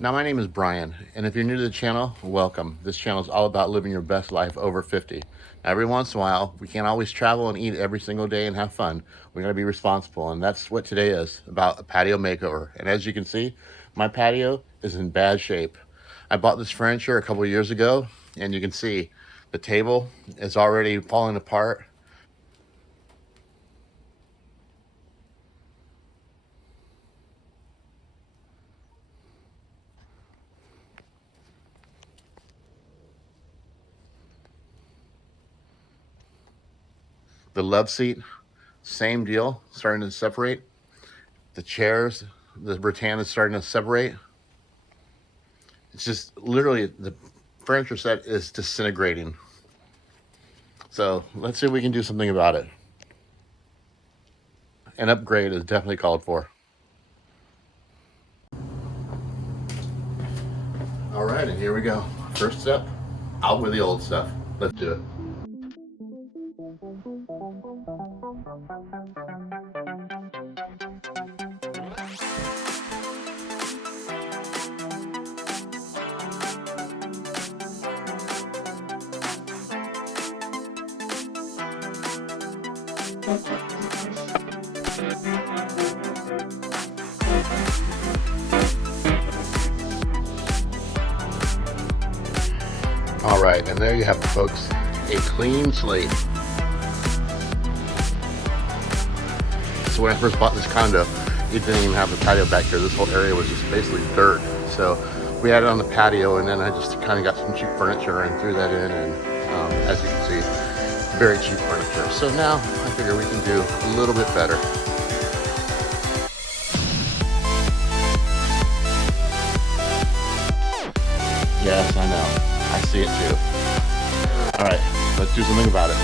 Now, my name is Brian, and if you're new to the channel, welcome. This channel is all about living your best life over 50. Every once in a while, we can't always travel and eat every single day and have fun. We gotta be responsible, and that's what today is, about a patio makeover. And as you can see, my patio is in bad shape. I bought this furniture a couple years ago, and you can see the table is already falling apart. The love seat, same deal, starting to separate. The chairs, the rattan is starting to separate. It's just literally the furniture set is disintegrating. So let's see if we can do something about it. An upgrade is definitely called for. All right, and here we go. First step, out with the old stuff. Let's do it. All right, and there you have it, folks. A clean slate. So when I first bought this condo, it didn't even have a patio back here. This whole area was just basically dirt. So we had it on the patio, and then I just kind of got some cheap furniture and threw that in. And as you can see, very cheap furniture. So now I figure we can do a little bit better. Yes, I know. I see it too. All right, let's do something about it.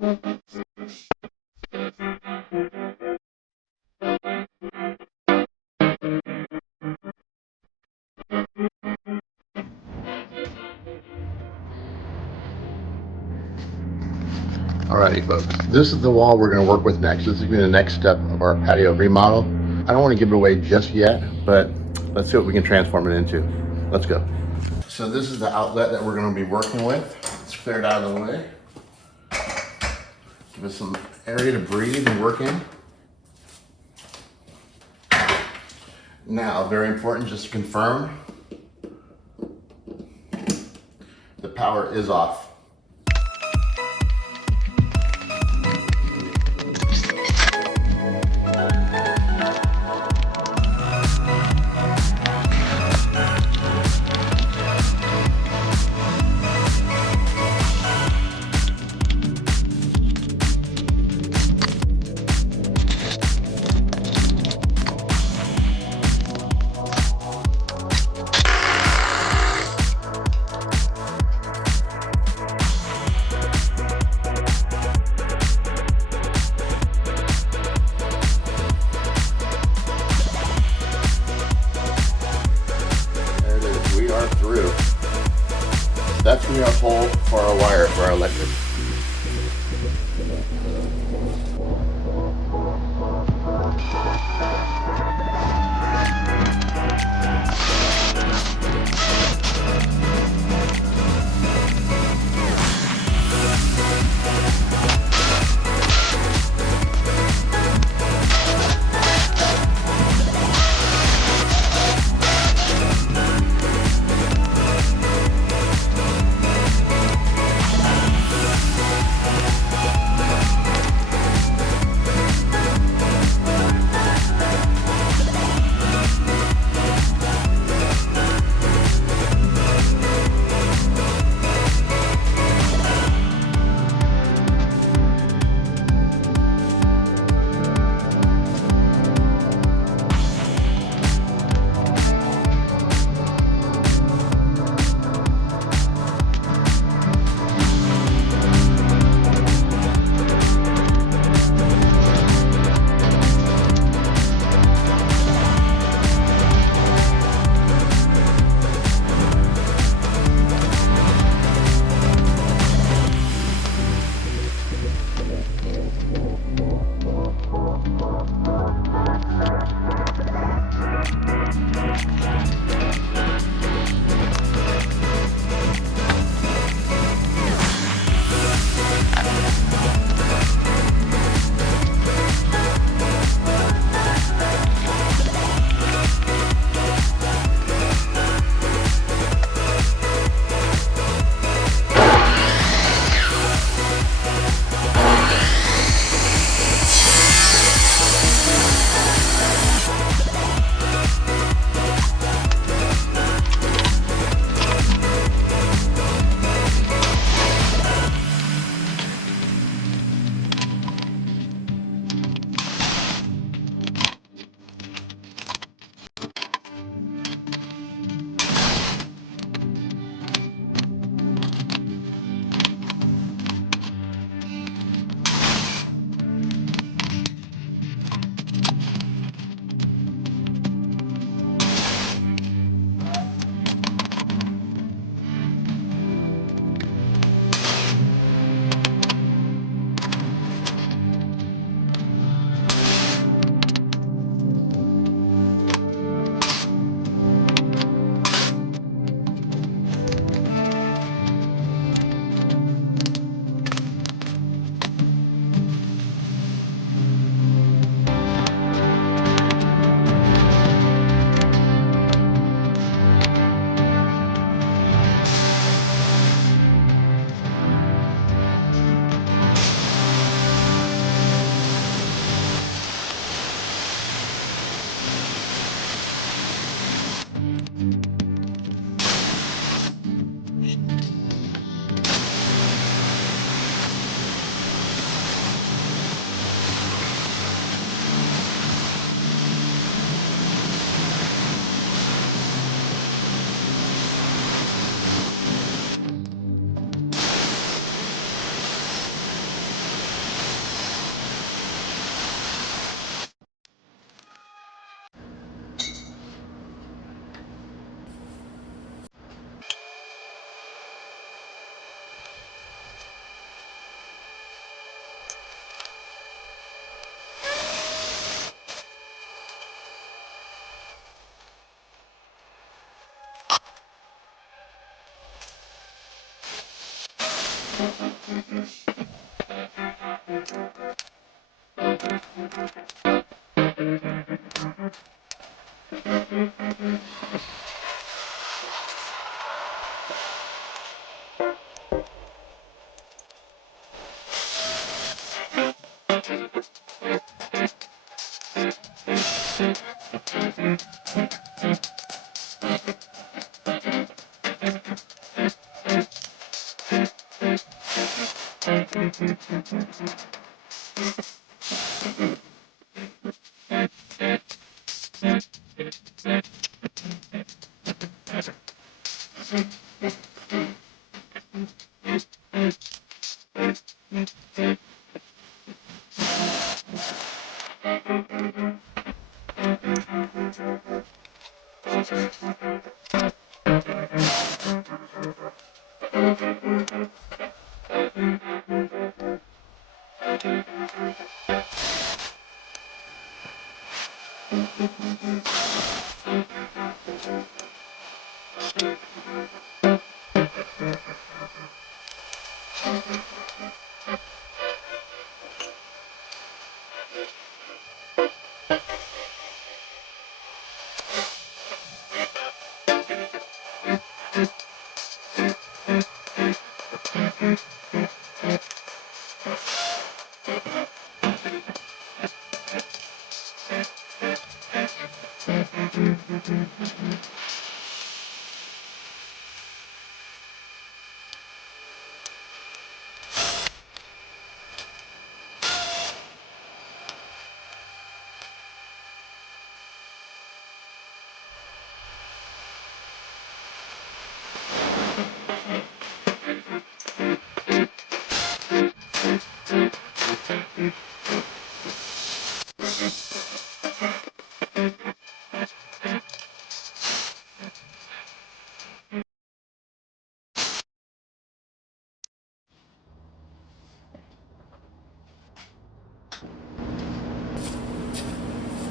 Alrighty, folks. This is the wall we're going to work with next. This is going to be the next step of our patio remodel. I don't want to give it away just yet, but let's see what we can transform it into. Let's go. So this is the outlet that we're going to be working with. Let's clear it out of the way. Give us some area to breathe and work in. Now, very important, just to confirm, the power is off. Through. That's going to be our hole for our wire for our electric.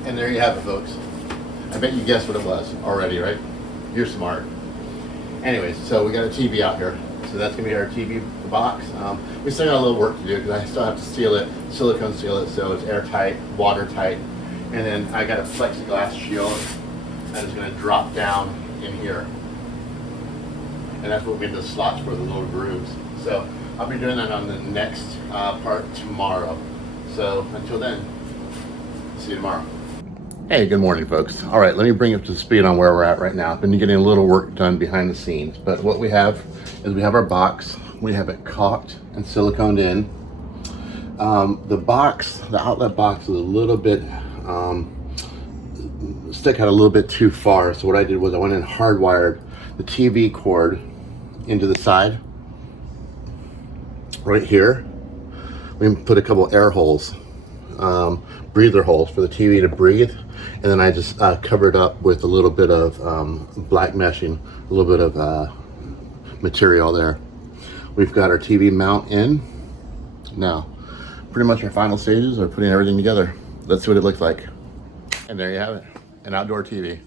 And there you have it, folks. I bet you guessed what it was already, right? You're smart. Anyways, so we got a TV out here. So that's gonna be our TV box. We still got a little work to do because I still have to seal it, silicone seal it so it's airtight, watertight. And then I got a plexiglass shield that is gonna drop down in here. And that's what we did the slots for the little grooves. So I'll be doing that on the next part tomorrow. So until then, see you tomorrow. Hey, good morning, folks. All right, let me bring you up to speed on where we're at right now. I've been getting a little work done behind the scenes, but what we have is we have our box. We have it caulked and siliconed in. The outlet box is a little bit, stick out a little bit too far. So what I did was I went and hardwired the TV cord into the side right here. We put a couple air holes, breather holes for the TV to breathe. And then I just covered up with a little bit of black meshing, a little bit of material there. We've got our TV mount in. Now, pretty much our final stages are putting everything together. Let's see what it looks like. And there you have it, an outdoor TV.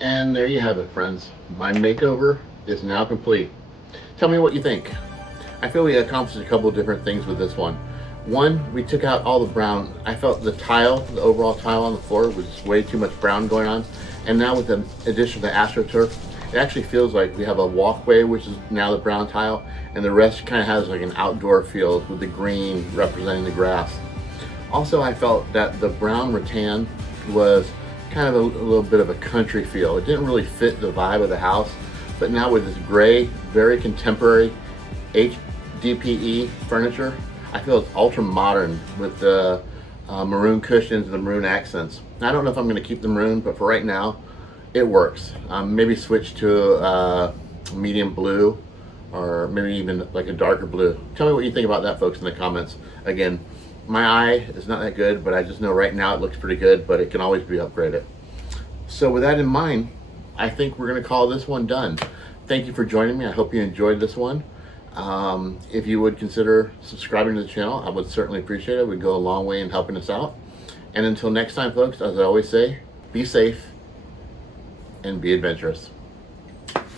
And there you have it, friends. My makeover is now complete. Tell me what you think. I feel we accomplished a couple of different things with this one. One, we took out all the brown. I felt the tile, the overall tile on the floor was way too much brown going on. And now with the addition of the AstroTurf, it actually feels like we have a walkway, which is now the brown tile, and the rest kind of has like an outdoor feel with the green representing the grass. Also, I felt that the brown rattan was kind of a little bit of a country feel. It didn't really fit the vibe of the house, but now with this gray, very contemporary HDPE furniture, I feel it's ultra modern with the maroon cushions and the maroon accents. I don't know if I'm going to keep the maroon, but for right now, it works. Maybe switch to medium blue, or maybe even like a darker blue. Tell me what you think about that, folks, in the comments. Again, my eye is not that good, but I just know right now it looks pretty good, but it can always be upgraded. So with that in mind, I think we're going to call this one done. Thank you for joining me. I hope you enjoyed this one. If you would consider subscribing to the channel, I would certainly appreciate it. It would go a long way in helping us out. And until next time, folks, as I always say, be safe and be adventurous.